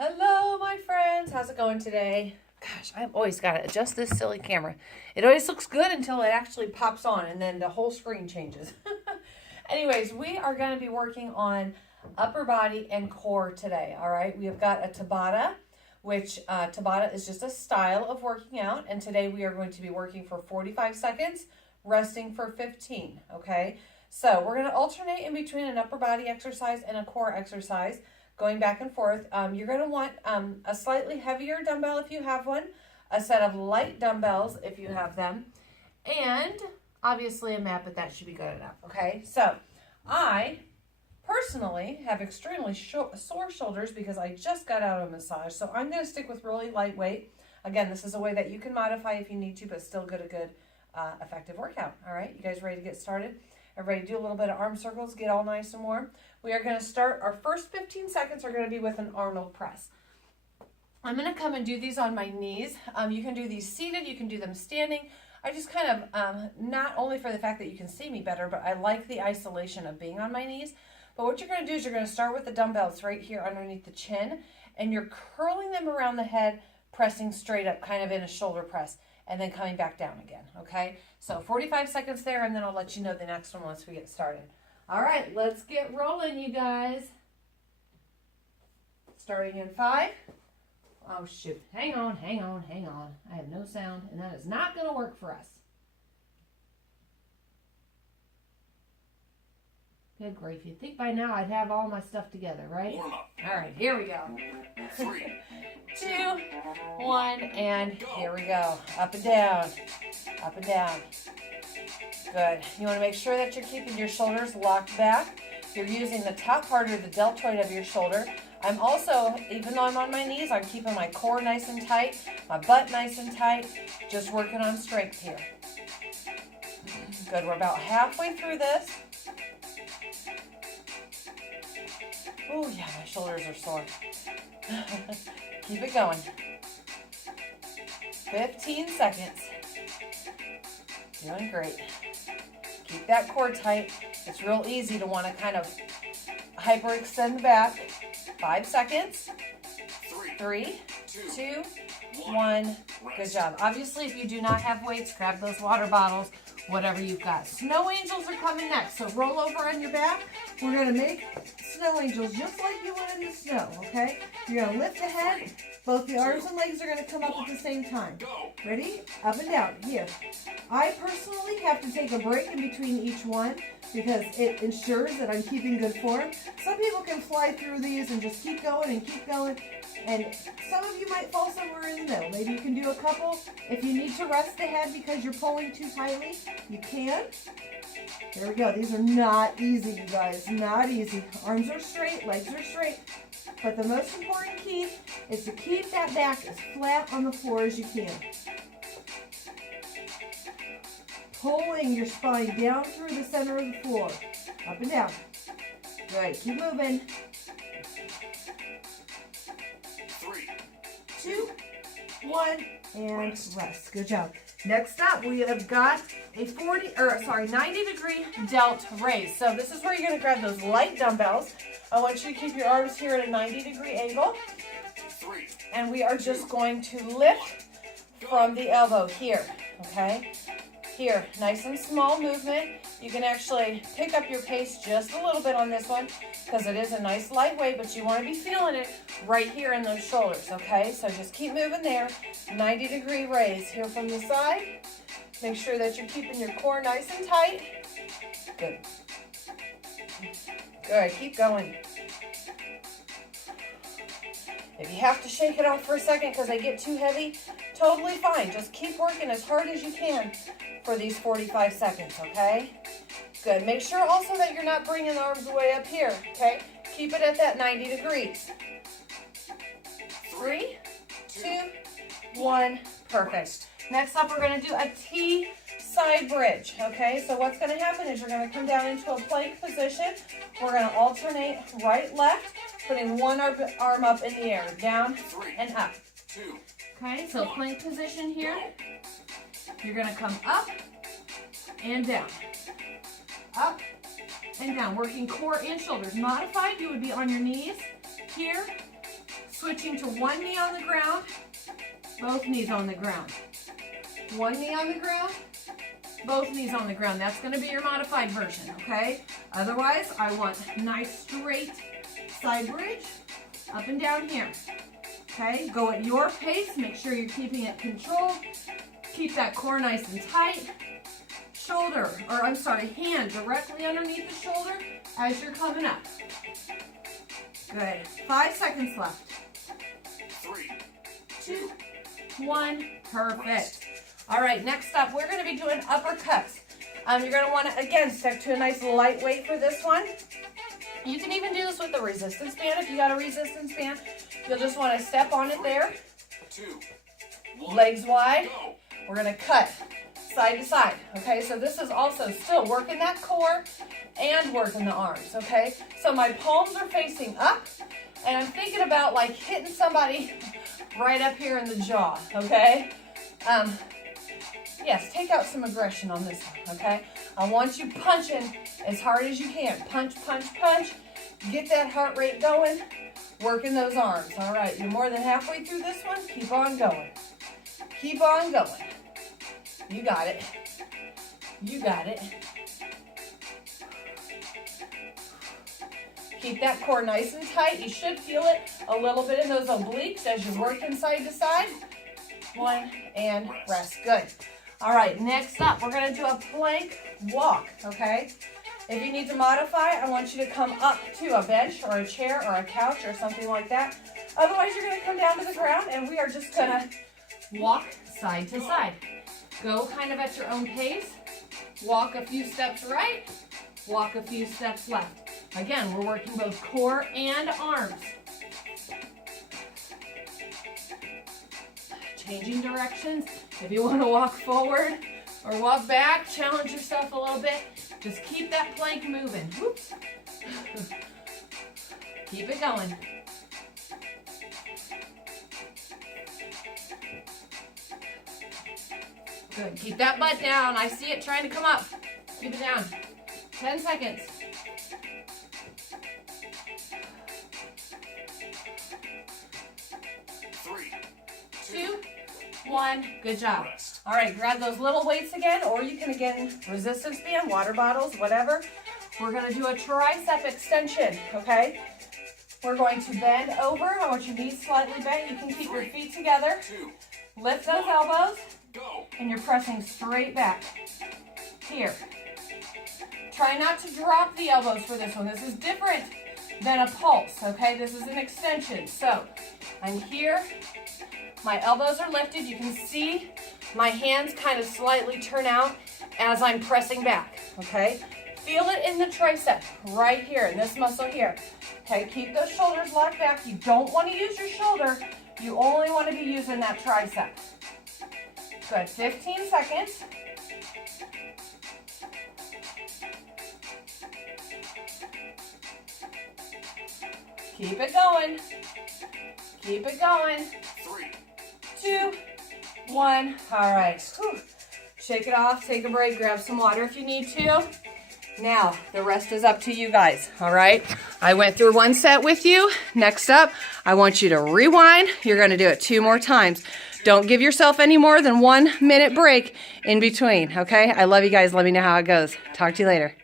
Hello, my friends. How's it going today? Gosh, I've always got to adjust this silly camera. It always looks good until it actually pops on and then the whole screen changes. Anyways, we are going to be working on upper body and core today, all right? We have got a Tabata, which Tabata is just a style of working out, and today we are going to be working for 45 seconds, resting for 15, okay? So we're going to alternate in between an upper body exercise and a core exercise, going back and forth. You're going to want a slightly heavier dumbbell if you have one, a set of light dumbbells if you have them, and obviously a mat, but that should be good enough, okay? So I personally have extremely sore shoulders because I just got out of a massage, so I'm going to stick with really lightweight. Again, this is a way that you can modify if you need to, but still get a good effective workout, all right? You guys ready to get started? Everybody do a little bit of arm circles, get all nice and warm. We are going to start, our first 15 seconds are going to be with an Arnold press. I'm going to come and do these on my knees. You can do these seated, you can do them standing. I just kind of, not only for the fact that you can see me better, but I like the isolation of being on my knees. But what you're going to do is you're going to start with the dumbbells right here underneath the chin, and you're curling them around the head, pressing straight up, kind of in a shoulder press, and then coming back down again, okay? So 45 seconds there, and then I'll let you know the next one once we get started. All right, let's get rolling, you guys. Starting in 5. Oh, shoot. Hang on. I have no sound, and that is not going to work for us. Good grief. You'd think by now I'd have all my stuff together, right? Warm up. All right, here we go. 3, 2, 1, and here we go. Up and down. Up and down. Good. You want to make sure that you're keeping your shoulders locked back. You're using the top part of the deltoid of your shoulder. I'm also, even though I'm on my knees, I'm keeping my core nice and tight, my butt nice and tight, just working on strength here. Good. We're about halfway through this. Oh, yeah, my shoulders are sore. Keep it going. 15 seconds. Doing great. Keep that core tight. It's real easy to want to kind of hyperextend back. 5 seconds. 3, 2, 1. Good job. Obviously, if you do not have weights, grab those water bottles, whatever you've got. Snow angels are coming next. So roll over on your back. We're going to make snow angels just like you would in the snow, okay? You're going to lift the head. Both the arms and legs are going to come up at the same time. Ready? Up and down. Here. I personally have to take a break in between each one because it ensures that I'm keeping good form. Some people can fly through these and just keep going and keep going. And some of you might fall somewhere in the middle. Maybe you can do a couple. If you need to rest the head because you're pulling too tightly, you can. There we go. These are not easy, you guys. Not easy. Arms are straight, legs are straight. But the most important key is to keep that back as flat on the floor as you can. Pulling your spine down through the center of the floor. Up and down. Good. Keep moving. 3, 2, 1, and rest. Good job. Next up, we have got a 90-degree delt raise. So this is where you're going to grab those light dumbbells. I want you to keep your arms here at a 90-degree angle. 3, And we are just going to lift from the elbow here, okay? Here, nice and small movement. You can actually pick up your pace just a little bit on this one because it is a nice lightweight, but you want to be feeling it right here in those shoulders, okay? So just keep moving there. 90-degree raise here from the side. Make sure that you're keeping your core nice and tight. Good. Good, keep going. If you have to shake it off for a second because they get too heavy, totally fine. Just keep working as hard as you can for these 45 seconds, okay? Good. Make sure also that you're not bringing the arms way up here, okay? Keep it at that 90 degrees. 3, 2, 1. Perfect. Next up, we're going to do a T side bridge, okay? So what's going to happen is you're going to come down into a plank position. We're going to alternate right, left, putting one arm up in the air, down and up. 2, Okay, so plank position here. You're going to come up and down. Up and down, working core and shoulders. Modified, you would be on your knees here, Switching to one knee on the ground, both knees on the ground. One knee on the ground, both knees on the ground. That's going to be your modified version, okay? Otherwise, I want nice straight side bridge up and down here. Okay, go at your pace. Make sure you're keeping it controlled. Keep that core nice and tight. Hand directly underneath the shoulder as you're coming up. Good. 5 seconds left. 3, 2, 1. Perfect. All right, next up, we're going to be doing uppercuts. You're going to want to, again, stick to a nice lightweight for this one. You can even do this with a resistance band if you got a resistance band. You'll just want to step on it there. 2, 1. Legs wide. Go. We're going to cut side to side, okay? So this is also still working that core and working the arms, okay? So my palms are facing up, and I'm thinking about like hitting somebody right up here in the jaw, okay? Yes, take out some aggression on this one, okay? I want you punching as hard as you can. Punch, punch, punch. Get that heart rate going. Working those arms. All right, you're more than halfway through this one. Keep on going. Keep on going. You got it. You got it. Keep that core nice and tight. You should feel it a little bit in those obliques as you're working side to side. 1 and rest. Good. All right, next up, we're going to do a plank walk, okay? If you need to modify, I want you to come up to a bench or a chair or a couch or something like that. Otherwise, you're going to come down to the ground, and we are just going to walk side to side. Go kind of at your own pace. Walk a few steps right. Walk a few steps left. Again, we're working both core and arms. Changing directions. If you want to walk forward or walk back, challenge yourself a little bit. Just keep that plank moving. Whoops. Keep it going. Good. Keep that butt down. I see it trying to come up. Keep it down. 10 seconds. 3, 2, 1. Good job. All right, grab those little weights again, or you can, again, resistance band, water bottles, whatever. We're going to do a tricep extension, okay? We're going to bend over. I want your knees slightly bent. You can keep your feet together. 2, Lift those elbows, go. and you're pressing straight back. Here. Try not to drop the elbows for this one. This is different than a pulse, okay? This is an extension. So I'm here. My elbows are lifted. You can see my hands kind of slightly turn out as I'm pressing back, okay? Feel it in the tricep right here, in this muscle here. Okay, keep those shoulders locked back. You don't want to use your shoulder. You only want to be using that tricep. Good, 15 seconds. Keep it going. Keep it going. 3, 2, 1. All right. Whew. Shake it off. Take a break. Grab some water if you need to. Now, the rest is up to you guys. All right. I went through one set with you. Next up, I want you to rewind. You're going to do it 2 more times. Don't give yourself any more than 1 minute break in between. Okay. I love you guys. Let me know how it goes. Talk to you later.